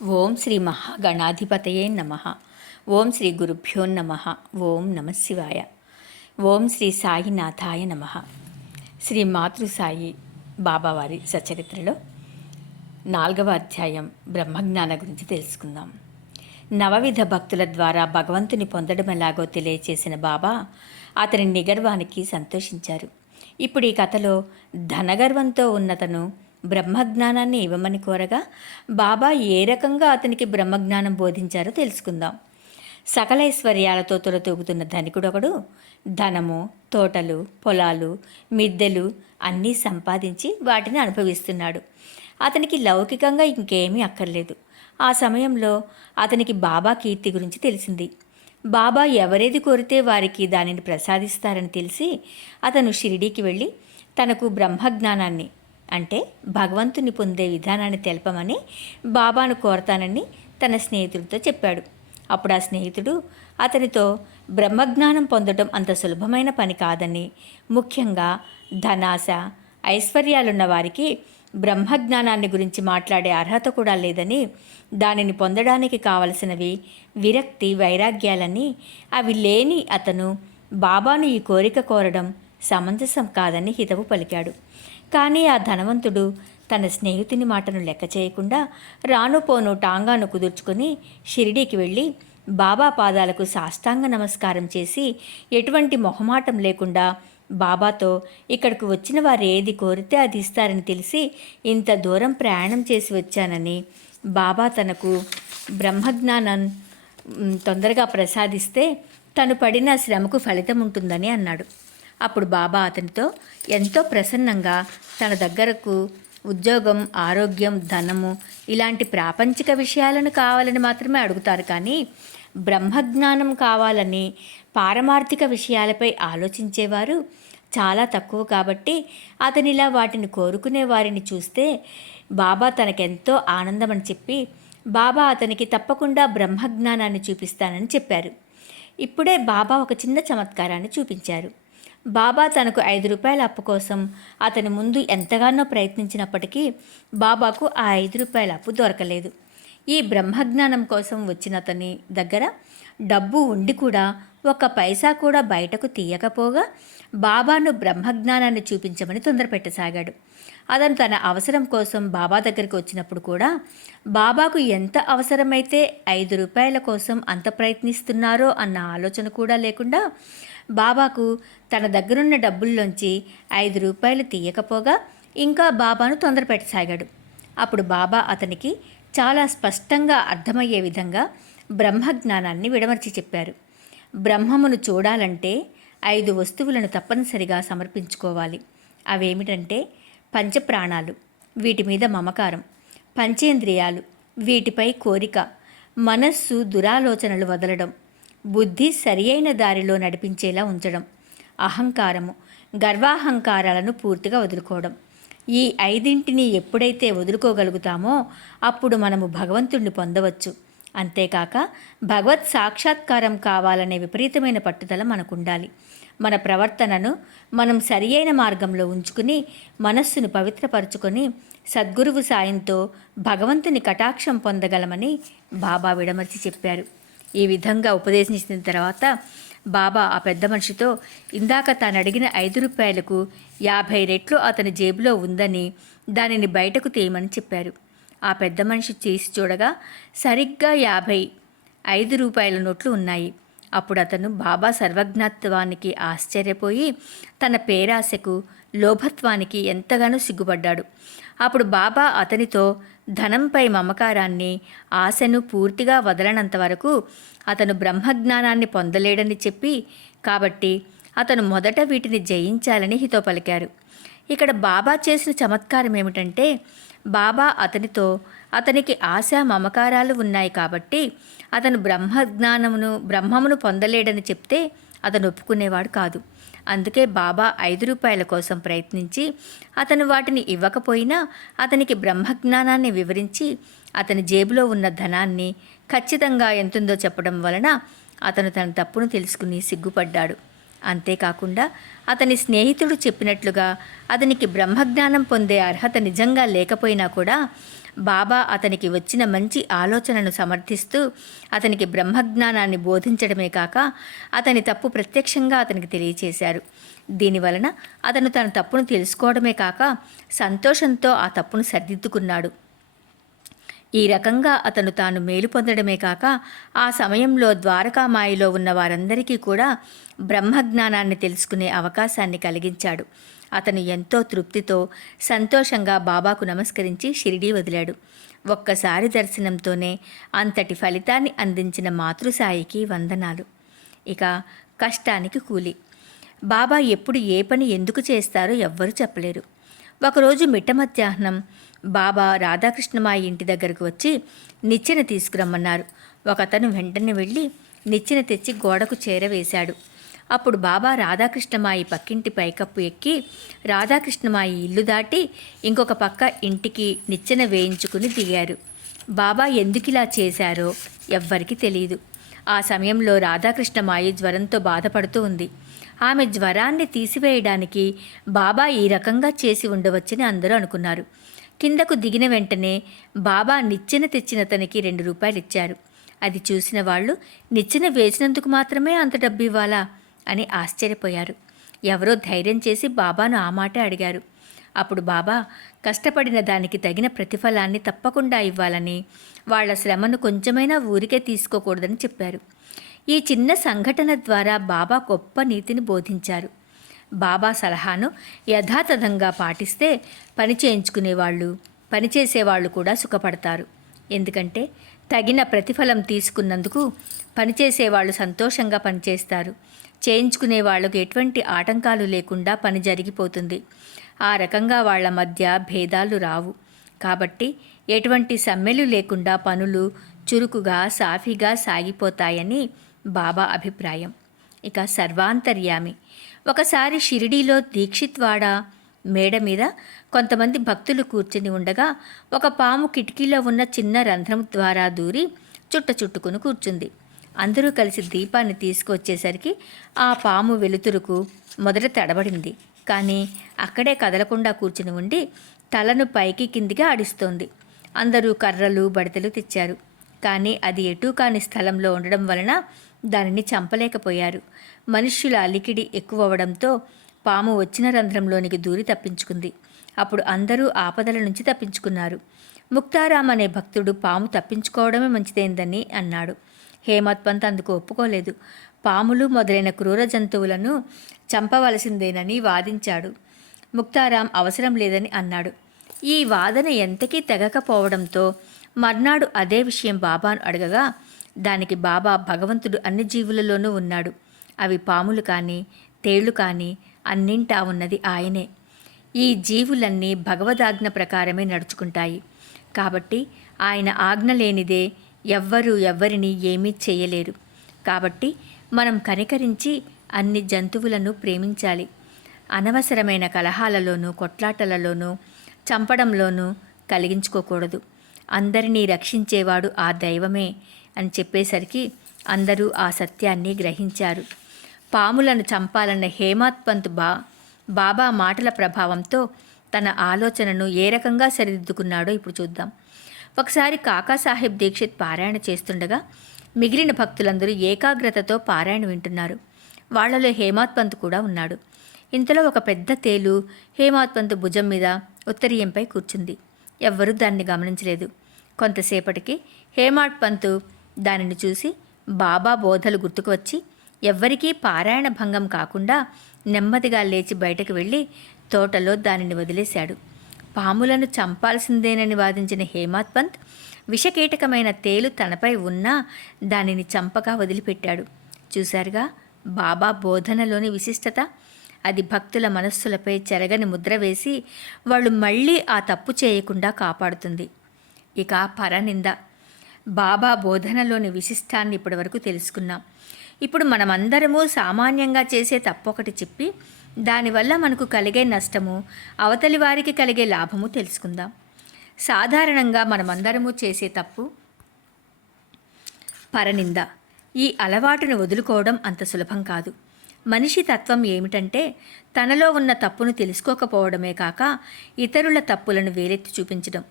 ఓం శ్రీ మహాగణాధిపతయే నమ. ఓం శ్రీ గురుభ్యో నమ. ఓం నమ శివాయ. ఓం శ్రీ సాయినాథాయ నమ. శ్రీ మాతృసాయి బాబావారి సచరిత్రలో 4వ అధ్యాయం బ్రహ్మజ్ఞాన గురించి తెలుసుకుందాం. నవవిధ భక్తుల ద్వారా భగవంతుని పొందడం ఎలాగో తెలియచేసిన బాబా అతని నిగర్వానికి సంతోషించారు. ఇప్పుడు ఈ కథలో ధనగర్వంతో ఉన్నతను బ్రహ్మజ్ఞానాన్ని ఇవ్వమని కోరగా బాబా ఏ రకంగా అతనికి బ్రహ్మజ్ఞానం బోధించారో తెలుసుకుందాం. సకలైశ్వర్యాలతో తొలతూగుతున్న ధనికుడొకడు ధనము, తోటలు, పొలాలు, మిద్దెలు అన్నీ సంపాదించి వాటిని అనుభవిస్తున్నాడు. అతనికి లౌకికంగా ఇంకేమీ అక్కర్లేదు. ఆ సమయంలో అతనికి బాబా కీర్తి గురించి తెలిసింది. బాబా ఎవరేది కోరితే వారికి దానిని ప్రసాదిస్తారని తెలిసి అతను షిరిడీకి వెళ్ళి తనకు బ్రహ్మజ్ఞానాన్ని అంటే భగవంతుని పొందే విధానాన్ని తెలపమని బాబాను కోరతానని తన స్నేహితుడితో చెప్పాడు. అప్పుడు ఆ స్నేహితుడు అతనితో బ్రహ్మజ్ఞానం పొందడం అంత సులభమైన పని కాదని, ముఖ్యంగా ధనాశ, ఐశ్వర్యాలున్న వారికి బ్రహ్మజ్ఞానాన్ని గురించి మాట్లాడే అర్హత కూడా లేదని, దానిని పొందడానికి కావలసినవి విరక్తి, వైరాగ్యాలని, అవి లేని అతను బాబాను ఈ కోరిక కోరడం సమంజసం కాదని హితవు పలికాడు. కానీ ఆ ధనవంతుడు తన స్నేహితుని మాటను లెక్క చేయకుండా రానుపోను టాంగాను కుదుర్చుకొని షిరిడీకి వెళ్ళి బాబా పాదాలకు సాష్టాంగ నమస్కారం చేసి ఎటువంటి మొహమాటం లేకుండా బాబాతో ఇక్కడికి వచ్చిన వారు ఏది కోరితే అది ఇస్తారని తెలిసి ఇంత దూరం ప్రయాణం చేసి వచ్చానని, బాబా తనకు బ్రహ్మజ్ఞానం తొందరగా ప్రసాదిస్తే తను పడిన శ్రమకు ఫలితం ఉంటుందని అన్నాడు. అప్పుడు బాబా అతనితో ఎంతో ప్రసన్నంగా తన దగ్గరకు ఉద్యోగం, ఆరోగ్యం, ధనము ఇలాంటి ప్రాపంచిక విషయాలను కావాలని మాత్రమే అడుగుతారు, కానీ బ్రహ్మజ్ఞానం కావాలని పారమార్థిక విషయాలపై ఆలోచించేవారు చాలా తక్కువ. కాబట్టి అతనిలా వాటిని కోరుకునే వారిని చూస్తే బాబా తనకెంతో ఆనందమని చెప్పి బాబా అతనికి తప్పకుండా బ్రహ్మజ్ఞానాన్ని చూపిస్తానని చెప్పారు. ఇప్పుడే బాబా ఒక చిన్న చమత్కారాన్ని చూపించారు. బాబా తనకు 5 రూపాయల అప్పు కోసం అతని ముందు ఎంతగానో ప్రయత్నించినప్పటికీ బాబాకు ఆ 5 రూపాయల అప్పు దొరకలేదు. ఈ బ్రహ్మజ్ఞానం కోసం వచ్చిన అతని దగ్గర డబ్బు ఉండి కూడా ఒక్క పైసా కూడా బయటకు తీయకపోగా బాబాను బ్రహ్మజ్ఞానాన్ని చూపించమని తొందరపెట్టసాగాడు. అతను తన అవసరం కోసం బాబా దగ్గరికి వచ్చినప్పుడు కూడా బాబాకు ఎంత అవసరమైతే 5 రూపాయల కోసం అంత ప్రయత్నిస్తున్నారో అన్న ఆలోచన కూడా లేకుండా బాబాకు తన దగ్గరున్న డబ్బుల్లోంచి 5 రూపాయలు తీయకపోగా ఇంకా బాబాను తొందరపెట్టసాగాడు. అప్పుడు బాబా అతనికి చాలా స్పష్టంగా అర్థమయ్యే విధంగా బ్రహ్మజ్ఞానాన్ని విడమర్చి చెప్పారు. బ్రహ్మమును చూడాలంటే 5 వస్తువులను తప్పనిసరిగా సమర్పించుకోవాలి. అవేమిటంటే పంచప్రాణాలు, వీటి మీద మమకారం; పంచేంద్రియాలు, వీటిపై కోరిక; మనస్సు దురాలోచనలు వదలడం; బుద్ధి సరి అయిన దారిలో నడిపించేలా ఉంచడం; అహంకారము, గర్వాహంకారాలను పూర్తిగా వదులుకోవడం. ఈ 5ంటిని ఎప్పుడైతే వదులుకోగలుగుతామో అప్పుడు మనము భగవంతుణ్ణి పొందవచ్చు. అంతేకాక భగవత్ సాక్షాత్కారం కావాలనే విపరీతమైన పట్టుదల మనకుండాలి. మన ప్రవర్తనను మనం సరి అయిన మార్గంలో ఉంచుకుని మనస్సును పవిత్రపరచుకొని సద్గురువు సాయంతో భగవంతుని కటాక్షం పొందగలమని బాబా విడమర్చి చెప్పారు. ఈ విధంగా ఉపదేశించిన తర్వాత బాబా ఆ పెద్ద మనిషితో ఇందాక తాను అడిగిన 5 రూపాయలకు 50 రెట్లు అతని జేబులో ఉందని దానిని బయటకు తీయమని చెప్పారు. ఆ పెద్ద మనిషి చేసి చూడగా సరిగ్గా 55 రూపాయల నోట్లు ఉన్నాయి. అప్పుడు అతను బాబా సర్వజ్ఞత్వానికి ఆశ్చర్యపోయి తన పేరాశకు, లోభత్వానికి ఎంతగానో సిగ్గుపడ్డాడు. అప్పుడు బాబా అతనితో ధనంపై మమకారాన్ని, ఆశను పూర్తిగా వదలనంత వరకు అతను బ్రహ్మజ్ఞానాన్ని పొందలేడని చెప్పి, కాబట్టి అతను మొదట వీటిని జయించాలని హితో పలికారు. ఇక్కడ బాబా చేసిన చమత్కారం ఏమిటంటే, బాబా అతనితో అతనికి ఆశ, మమకారాలు ఉన్నాయి కాబట్టి అతను బ్రహ్మమును పొందలేడని చెప్తే అతను ఒప్పుకునేవాడు కాదు. అందుకే బాబా 5 రూపాయల కోసం ప్రయత్నించి అతను వాటిని ఇవ్వకపోయినా అతనికి బ్రహ్మజ్ఞానాన్ని వివరించి అతని జేబులో ఉన్న ధనాన్ని ఖచ్చితంగా ఎంతుందో చెప్పడం వలన అతను తన తప్పును తెలుసుకుని సిగ్గుపడ్డాడు. అంతేకాకుండా అతని స్నేహితుడు చెప్పినట్లుగా అతనికి బ్రహ్మజ్ఞానం పొందే అర్హత నిజంగా లేకపోయినా కూడా బాబా అతనికి వచ్చిన మంచి ఆలోచనను సమర్థిస్తూ అతనికి బ్రహ్మజ్ఞానాన్ని బోధించడమే కాక అతని తప్పు ప్రత్యక్షంగా అతనికి తెలియచేశారు. దీనివలన అతను తన తప్పును తెలుసుకోవడమే కాక సంతోషంతో ఆ తప్పును సరిదిద్దుకున్నాడు. ఈ రకంగా అతను తాను మేలు పొందడమే కాక ఆ సమయంలో ద్వారకామాయిలో ఉన్న వారందరికీ కూడా బ్రహ్మజ్ఞానాన్ని తెలుసుకునే అవకాశాన్ని కలిగించాడు. అతను ఎంతో తృప్తితో సంతోషంగా బాబాకు నమస్కరించి షిరిడీ వదిలాడు. ఒక్కసారి దర్శనంతోనే అంతటి ఫలితాన్ని అందించిన మాతృసాయికి వందనాలు. ఇక కష్టానికి కూలి. బాబా ఎప్పుడు ఏ పని ఎందుకు చేస్తారో ఎవ్వరూ చెప్పలేరు. ఒకరోజు మిట్ట మధ్యాహ్నం బాబా రాధాకృష్ణమాయి ఇంటి దగ్గరకు వచ్చి నిచ్చెన తీసుకురమ్మన్నారు. ఒకతను వెంటనే వెళ్ళి నిచ్చెన తెచ్చి గోడకు చేరవేశాడు. అప్పుడు బాబా రాధాకృష్ణమాయి పక్కింటి పైకప్పు ఎక్కి రాధాకృష్ణమాయి ఇల్లు దాటి ఇంకొక పక్క ఇంటికి నిచ్చెన వేయించుకుని దిగారు. బాబా ఎందుకిలా చేశారో ఎవ్వరికీ తెలియదు. ఆ సమయంలో రాధాకృష్ణమాయి జ్వరంతో బాధపడుతూ ఉంది. ఆమె జ్వరాన్ని తీసివేయడానికి బాబా ఈ రకంగా చేసి ఉండవచ్చని అందరూ అనుకున్నారు. కిందకు దిగిన వెంటనే బాబా నిచ్చెన తెచ్చిన తనకి 2 రూపాయలు ఇచ్చారు. అది చూసిన వాళ్ళు నిచ్చెన వేసినందుకు మాత్రమే అంత డబ్బు ఇవ్వాలా అని ఆశ్చర్యపోయారు. ఎవరో ధైర్యం చేసి బాబాను ఆ మాటే అడిగారు. అప్పుడు బాబా కష్టపడిన దానికి తగిన ప్రతిఫలాన్ని తప్పకుండా ఇవ్వాలని, వాళ్ల శ్రమను కొంచెమైనా ఊరికే తీసుకోకూడదని చెప్పారు. ఈ చిన్న సంఘటన ద్వారా బాబా గొప్ప నీతిని బోధించారు. బాబా సలహాను యథాతథంగా పాటిస్తే పని చేయించుకునేవాళ్ళు, పనిచేసేవాళ్ళు కూడా సుఖపడతారు. ఎందుకంటే తగిన ప్రతిఫలం తీసుకున్నందుకు పనిచేసేవాళ్ళు సంతోషంగా పనిచేస్తారు. చేయించుకునే వాళ్లకు ఎటువంటి ఆటంకాలు లేకుండా పని జరిగిపోతుంది. ఆ రకంగా వాళ్ల మధ్య భేదాలు రావు. కాబట్టి ఎటువంటి సమ్మెలు లేకుండా పనులు చురుకుగా సాఫీగా సాగిపోతాయని బాబా అభిప్రాయం. ఇక సర్వాంతర్యామి. ఒకసారి షిరిడీలో దీక్షిత్వాడ మేడ మీద కొంతమంది భక్తులు కూర్చుని ఉండగా ఒక పాము కిటికీలో ఉన్న చిన్న రంధ్రం ద్వారా దూరి చుట్టుకుని కూర్చుంది. అందరూ కలిసి దీపాన్ని తీసుకొచ్చేసరికి ఆ పాము వెలుతురుకు మొదట తడబడింది. కానీ అక్కడే కదలకుండా కూర్చుని ఉండి తలను పైకి కిందికి ఆడిస్తోంది. అందరూ కర్రలు బడితలు తెచ్చారు. కానీ అది ఎటూ కాని స్థలంలో ఉండడం వలన దానిని చంపలేకపోయారు. మనుష్యుల అలికిడి ఎక్కువవడంతో పాము వచ్చిన రంధ్రంలోనికి దూరి తప్పించుకుంది. అప్పుడు అందరూ ఆపదల నుంచి తప్పించుకున్నారు. ముక్తారాం అనే భక్తుడు పాము తప్పించుకోవడమే మంచిదైందని అన్నాడు. హేమత్ పంత్ అందుకు ఒప్పుకోలేదు. పాములు మొదలైన క్రూర జంతువులను చంపవలసిందేనని వాదించాడు. ముక్తారాం అవసరం లేదని అన్నాడు. ఈ వాదన ఎంతకీ తెగకపోవడంతో మర్నాడు అదే విషయం బాబాను అడగగా దానికి బాబా భగవంతుడు అన్ని జీవులలోనూ ఉన్నాడు. అవి పాములు కానీ తేళ్లు కానీ అన్నింటా ఉన్నది ఆయనే. ఈ జీవులన్నీ భగవదాజ్ఞ ప్రకారమే నడుచుకుంటాయి. కాబట్టి ఆయన ఆజ్ఞ లేనిదే ఎవ్వరిని ఏమీ చేయలేరు. కాబట్టి మనం కనికరించి అన్ని జంతువులను ప్రేమించాలి. అనవసరమైన కలహాలలోనూ కొట్లాటలలోనూ చంపడంలోనూ కలిగించుకోకూడదు. అందరినీ రక్షించేవాడు ఆ దైవమే అని చెప్పేసరికి అందరూ ఆ సత్యాన్ని గ్రహించారు. పాములను చంపాలన్న హేమత్ పంత్ బాబా మాటల ప్రభావంతో తన ఆలోచనను ఏ రకంగా సరిదిద్దుకున్నాడో ఇప్పుడు చూద్దాం. ఒకసారి కాకాసాహెబ్ దీక్షిత్ పారాయణ చేస్తుండగా మిగిలిన భక్తులందరూ ఏకాగ్రతతో పారాయణ వింటున్నారు. వాళ్లలో హేమత్ పంత్ కూడా ఉన్నాడు. ఇంతలో ఒక పెద్ద తేలు హేమత్ పంత్ భుజం మీద ఉత్తరీయంపై కూర్చుంది. ఎవ్వరూ దాన్ని గమనించలేదు. కొంతసేపటికి హేమత్ పంత్ దానిని చూసి బాబా బోధలు గుర్తుకు వచ్చి ఎవ్వరికీ పారాయణ భంగం కాకుండా నెమ్మదిగా లేచి బయటకు వెళ్ళి తోటలో దానిని వదిలేశాడు. పాములను చంపాల్సిందేనని వాదించిన హేమత్ పంత్ విషకీటకమైన తేలు తనపై ఉన్నా దానిని చంపగా వదిలిపెట్టాడు. చూశారుగా బాబా బోధనలోని విశిష్టత. అది భక్తుల మనస్సులపై చెరగని ముద్ర వేసి వాళ్ళు మళ్ళీ ఆ తప్పు చేయకుండా కాపాడుతుంది. ఇక పరనింద. బాబా బోధనలోని విశిష్టాన్ని ఇప్పటివరకు తెలుసుకున్నాం. ఇప్పుడు మనమందరము సామాన్యంగా చేసే తప్పొకటి చెప్పి దానివల్ల మనకు కలిగే నష్టము, అవతలి వారికి కలిగే లాభము తెలుసుకుందాం. సాధారణంగా మనమందరము చేసే తప్పు పరనింద. ఈ అలవాటును వదులుకోవడం అంత సులభం కాదు. మనిషి తత్వం ఏమిటంటే తనలో ఉన్న తప్పును తెలుసుకోకపోవడమే కాక ఇతరుల తప్పులను వేలెత్తి చూపించడం.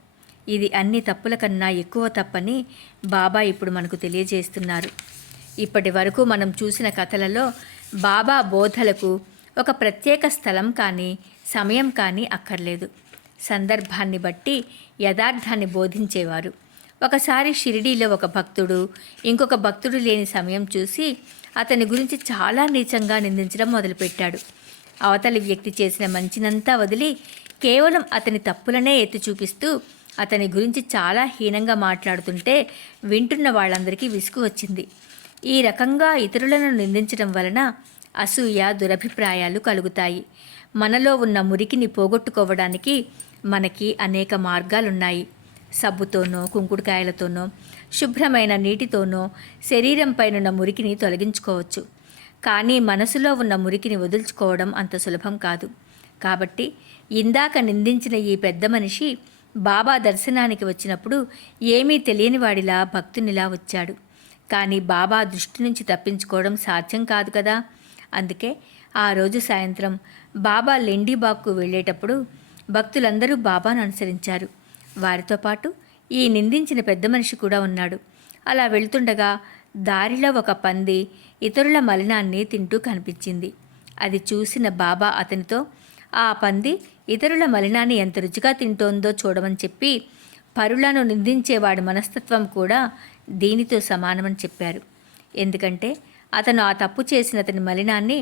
ఇది అన్ని తప్పుల కన్నా ఎక్కువ తప్పని బాబా ఇప్పుడు మనకు తెలియజేస్తున్నారు. ఇప్పటి వరకు మనం చూసిన కథలలో బాబా బోధలకు ఒక ప్రత్యేక స్థలం కానీ సమయం కానీ అక్కర్లేదు. సందర్భాన్ని బట్టి యథార్థాన్ని బోధించేవారు. ఒకసారి షిరిడీలో ఒక భక్తుడు ఇంకొక భక్తుడు లేని సమయం చూసి అతని గురించి చాలా నీచంగా నిందించడం మొదలుపెట్టాడు. అవతలి వ్యక్తి చేసిన మంచినంతా వదిలి కేవలం అతని తప్పులనే ఎత్తి చూపిస్తూ అతని గురించి చాలా హీనంగా మాట్లాడుతుంటే వింటున్న వాళ్ళందరికీ విసుగు వచ్చింది. ఈ రకంగా ఇతరులను నిందించడం వలన అసూయ, దురభిప్రాయాలు కలుగుతాయి. మనలో ఉన్న మురికిని పోగొట్టుకోవడానికి మనకి అనేక మార్గాలున్నాయి. సబ్బుతోనో, కుంకుడుకాయలతోనో, శుభ్రమైన నీటితోనో శరీరంపైనున్న మురికిని తొలగించుకోవచ్చు. కానీ మనసులో ఉన్న మురికిని వదులుచుకోవడం అంత సులభం కాదు. కాబట్టి ఇందాక నిందించిన ఈ పెద్ద మనిషి బాబా దర్శనానికి వచ్చినప్పుడు ఏమీ తెలియని వాడిలా భక్తునిలా వచ్చాడు. కానీ బాబా దృష్టి నుంచి తప్పించుకోవడం సాధ్యం కాదు కదా. అందుకే ఆ రోజు సాయంత్రం బాబా లెండిబాగ్కు వెళ్ళేటప్పుడు భక్తులందరూ బాబాను అనుసరించారు. వారితో పాటు ఈ నిందించిన పెద్ద మనిషి కూడా ఉన్నాడు. అలా వెళ్తుండగా దారిలో ఒక పంది ఇతరుల మలినాన్ని తింటూ కనిపించింది. అది చూసిన బాబా అతనితో ఆ పంది ఇతరుల మలినాన్ని ఎంత రుచిగా తింటోందో చూడమని చెప్పి పరులను నిందించేవాడి మనస్తత్వం కూడా దీనితో సమానమని చెప్పారు. ఎందుకంటే అతను ఆ తప్పు చేసిన అతని మలినాన్ని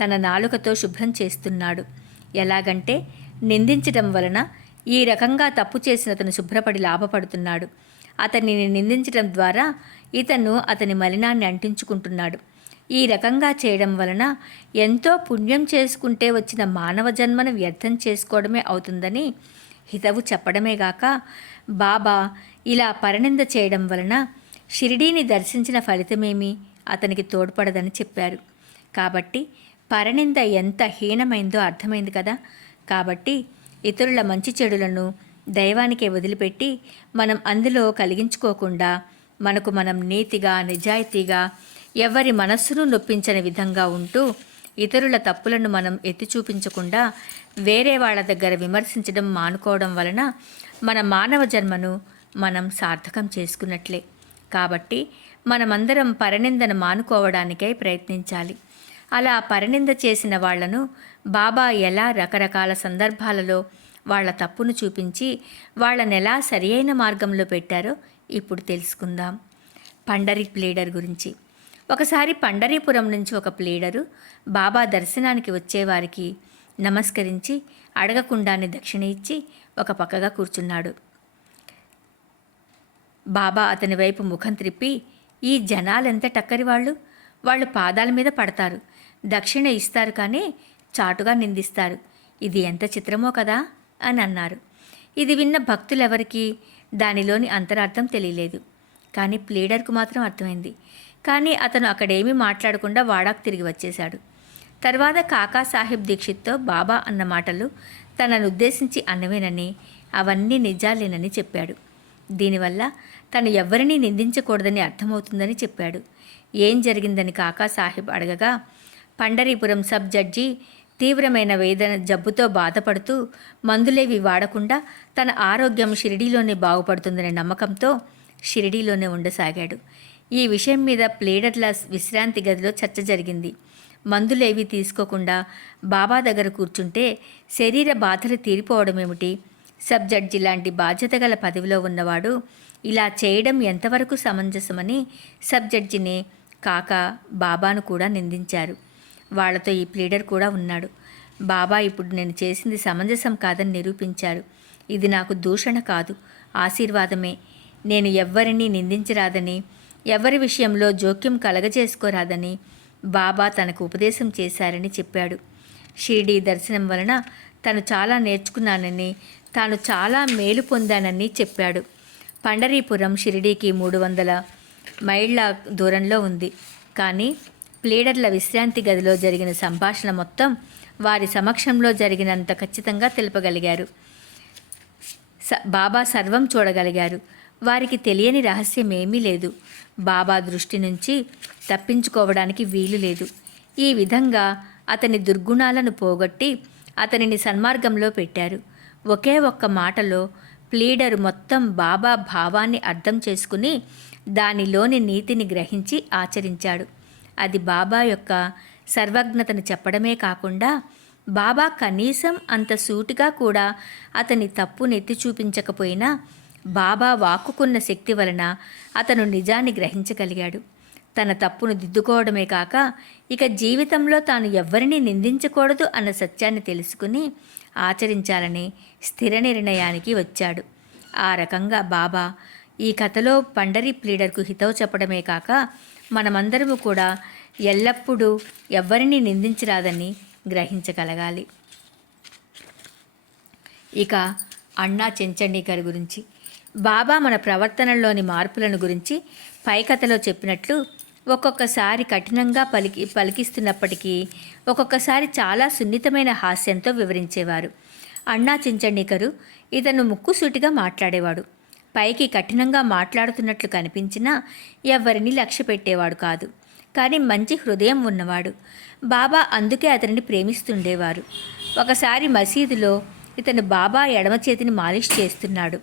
తన నాలుకతో శుభ్రం చేస్తున్నాడు. ఎలాగంటే నిందించడం వలన ఈ రకంగా తప్పు చేసిన అతను శుభ్రపడి లాభపడుతున్నాడు. అతనిని నిందించడం ద్వారా ఇతను అతని మలినాన్ని అంటించుకుంటున్నాడు. ఈ రకంగా చేయడం వలన ఎంతో పుణ్యం చేసుకుంటే వచ్చిన మానవ జన్మను వ్యర్థం చేసుకోవడమే అవుతుందని హితవు చెప్పడమేగాక బాబా ఇలా పరనింద చేయడం వలన షిరిడీని దర్శించిన ఫలితమేమీ అతనికి తోడ్పడదని చెప్పారు. కాబట్టి పరనింద ఎంత హీనమైందో అర్థమైంది కదా. కాబట్టి ఇతరుల మంచి చెడులను దైవానికే వదిలిపెట్టి మనం అందులో కలిగించుకోకుండా మనకు మనం నీతిగా, నిజాయితీగా, ఎవరి మనస్సును నొప్పించని విధంగా ఉంటూ ఇతరుల తప్పులను మనం ఎత్తి చూపించకుండా వేరే వాళ్ళ దగ్గర విమర్శించడం మానుకోవడం వలన మన మానవ జన్మను మనం సార్థకం చేసుకున్నట్లే. కాబట్టి మనమందరం పరనిందను మానుకోవడానికై ప్రయత్నించాలి. అలా పరనింద చేసిన వాళ్లను బాబా ఎలా రకరకాల సందర్భాలలో వాళ్ల తప్పును చూపించి వాళ్ళనెలా సరియైన మార్గంలో పెట్టారో ఇప్పుడు తెలుసుకుందాం. పండరీ ప్లీడర్ గురించి. ఒకసారి పండరీపురం నుంచి ఒక ప్లీడరు బాబా దర్శనానికి వచ్చేవారికి నమస్కరించి అడగకుండానే దక్షిణ ఇచ్చి ఒక పక్కగా కూర్చున్నాడు. బాబా అతని వైపు ముఖం త్రిప్పి, ఈ జనాలెంత టక్కరి వాళ్ళు పాదాల మీద పడతారు, దక్షిణ ఇస్తారు కానీ చాటుగా నిందిస్తారు. ఇది ఎంత చిత్రమో కదా అని అన్నారు. ఇది విన్న భక్తులెవరికీ దానిలోని అంతరార్థం తెలియలేదు. కానీ ప్లీడర్కు మాత్రం అర్థమైంది. కానీ అతను అక్కడేమీ మాట్లాడకుండా వాడాకు తిరిగి వచ్చేశాడు. తర్వాత కాకాసాహెబ్ దీక్షిత్తో బాబా అన్న మాటలు తనను ఉద్దేశించి అన్నవేనని, అవన్నీ నిజాలేనని చెప్పాడు. దీనివల్ల తను ఎవ్వరినీ నిందించకూడదని అర్థమవుతుందని చెప్పాడు. ఏం జరిగిందని కాకాసాహెబ్ అడగగా, పండరీపురం సబ్ జడ్జి తీవ్రమైన వేదన జబ్బుతో బాధపడుతూ మందులేవి వాడకుండా తన ఆరోగ్యం షిరిడీలోనే బాగుపడుతుందనే నమ్మకంతో షిరిడీలోనే ఉండసాగాడు. ఈ విషయం మీద ప్లీడర్ల విశ్రాంతి గదిలో చర్చ జరిగింది. మందులేవి తీసుకోకుండా బాబా దగ్గర కూర్చుంటే శరీర బాధలు తీరిపోవడమేమిటి? సబ్ జడ్జి లాంటి బాధ్యత గల పదవిలో ఉన్నవాడు ఇలా చేయడం ఎంతవరకు సమంజసమని సబ్ జడ్జిని కాక బాబాను కూడా నిందించారు. వాళ్లతో ఈ ప్లీడర్ కూడా ఉన్నాడు. బాబా ఇప్పుడు నేను చేసింది సమంజసం కాదని నిరూపించారు. ఇది నాకు దూషణ కాదు, ఆశీర్వాదమే. నేను ఎవ్వరినీ నిందించరాదని, ఎవరి విషయంలో జోక్యం కలగజేసుకోరాదని బాబా తనకు ఉపదేశం చేశారని చెప్పాడు. షిరిడీ దర్శనం వలన తను చాలా నేర్చుకున్నానని, తాను చాలా మేలు పొందానని చెప్పాడు. పండరీపురం షిరిడీకి 300 మైళ్ళ దూరంలో ఉంది. కానీ ప్లీడర్ల విశ్రాంతి గదిలో జరిగిన సంభాషణ మొత్తం వారి సమక్షంలో జరిగినంత ఖచ్చితంగా తెలుపగలిగారు. బాబా సర్వం చూడగలిగారు. వారికి తెలియని రహస్యం ఏమీ లేదు. బాబా దృష్టి నుంచి తప్పించుకోవడానికి వీలు లేదు. ఈ విధంగా అతని దుర్గుణాలను పోగొట్టి అతనిని సన్మార్గంలో పెట్టారు. ఒకే ఒక్క మాటలో ప్లీడరు మొత్తం బాబా భావాన్ని అర్థం చేసుకుని దానిలోని నీతిని గ్రహించి ఆచరించాడు. అది బాబా యొక్క సర్వజ్ఞతను చెప్పడమే కాకుండా బాబా కనీసం అంత సూటిగా కూడా అతని తప్పును ఎత్తి చూపించకపోయినా బాబా వాక్కుకున్న శక్తి వలన అతను నిజాన్ని గ్రహించగలిగాడు. తన తప్పును దిద్దుకోవడమే కాక ఇక జీవితంలో తాను ఎవ్వరినీ నిందించకూడదు అన్న సత్యాన్ని తెలుసుకుని ఆచరించాలని స్థిర నిర్ణయానికి వచ్చాడు. ఆ రకంగా బాబా ఈ కథలో పండరీ ప్లీడర్కు హితవు చెప్పడమే కాక మనమందరము కూడా ఎల్లప్పుడూ ఎవ్వరినీ నిందించరాదని గ్రహించగలగాలి. ఇక అన్నా చెంచండీకర్ గురించి బాబా మన ప్రవర్తనలోని మార్పులను గురించి పై కథలో చెప్పినట్లు ఒక్కొక్కసారి కఠినంగా పలికిస్తున్నప్పటికీ ఒక్కొక్కసారి చాలా సున్నితమైన హాస్యంతో వివరించేవారు. అన్నా చెంచండీకరు ఇతను ముక్కుసూటిగా మాట్లాడేవాడు. పైకి కఠినంగా మాట్లాడుతున్నట్లు కనిపించినా ఎవరిని లక్ష్య పెట్టేవాడు కాదు. కానీ మంచి హృదయం ఉన్నవాడు. బాబా అందుకే అతనిని ప్రేమిస్తుండేవారు. ఒకసారి మసీదులో ఇతను బాబా ఎడమ చేతిని మాలిష్ చేస్తున్నాడు.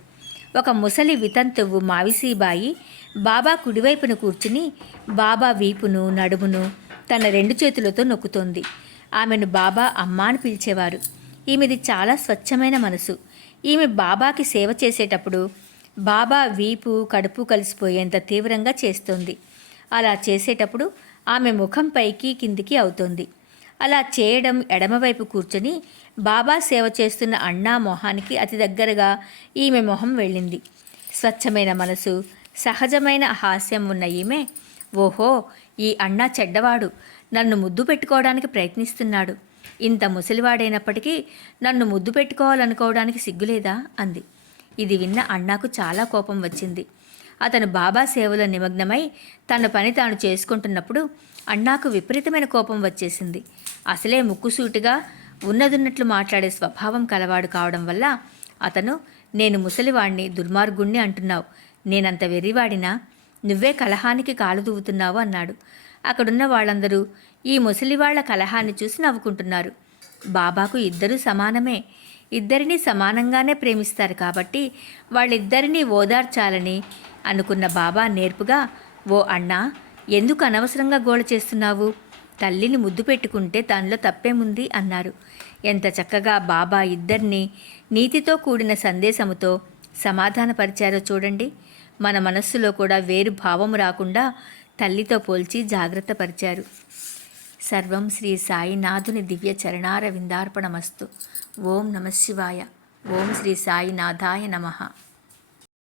ఒక ముసలి వితంతువు మావిసీబాయి బాబా కుడివైపున కూర్చుని బాబా వీపును నడుమును తన 2 చేతులతో నొక్కుతోంది. ఆమెను బాబా అమ్మా అని పిలిచేవారు. ఈమెది చాలా స్వచ్ఛమైన మనసు. ఈమె బాబాకి సేవ చేసేటప్పుడు బాబా వీపు కడుపు కలిసిపోయేంత తీవ్రంగా చేస్తోంది. అలా చేసేటప్పుడు ఆమె ముఖం పైకి కిందికి అవుతోంది. అలా చేయడం ఎడమవైపు కూర్చొని బాబా సేవ చేస్తున్న అన్నా మొహానికి అతి దగ్గరగా ఈమె మొహం వెళ్ళింది. స్వచ్ఛమైన మనసు, సహజమైన హాస్యం ఉన్న ఈమె, ఓహో, ఈ అన్నా చెడ్డవాడు, నన్ను ముద్దు పెట్టుకోవడానికి ప్రయత్నిస్తున్నాడు. ఇంత ముసలివాడైనప్పటికీ నన్ను ముద్దు పెట్టుకోవాలనుకోవడానికి సిగ్గులేదా అంది. ఇది విన్న అన్నాకు చాలా కోపం వచ్చింది. అతను బాబా సేవలో నిమగ్నమై తన పని తాను చేసుకుంటున్నప్పుడు అన్నాకు విపరీతమైన కోపం వచ్చేసింది. అసలే ముక్కుసూటిగా ఉన్నదున్నట్లు మాట్లాడే స్వభావం కలవాడు కావడం వల్ల అతను, నేను ముసలివాణ్ణి, దుర్మార్గుణ్ణి అంటున్నావు, నేనంత వెర్రివాడినా, నువ్వే కలహానికి కాలు దువ్వుతున్నావు అన్నాడు. అక్కడున్న వాళ్ళందరూ ఈ ముసలివాళ్ల కలహాన్ని చూసి నవ్వుకుంటున్నారు. బాబాకు ఇద్దరూ సమానమే, ఇద్దరినీ సమానంగానే ప్రేమిస్తారు కాబట్టి వాళ్ళిద్దరినీ ఓదార్చాలని అనుకున్న బాబా నేర్పుగా, ఓ అన్నా, ఎందుకు అనవసరంగా గోల చేస్తున్నావు? తల్లిని ముద్దు పెట్టుకుంటే దానిలో తప్పేముంది అన్నారు. ఎంత చక్కగా బాబా ఇద్దరినీ నీతితో కూడిన సందేశముతో సమాధానపరిచారో చూడండి. మన మనస్సులో కూడా వేరు భావము రాకుండా తల్లితో పోల్చి జాగ్రత్త పరిచారు. సర్వం శ్రీ సాయినాథుని దివ్య చరణార విందార్పణమస్తు. ఓం నమః శివాయ. ఓం శ్రీ సాయినాథాయ నమః.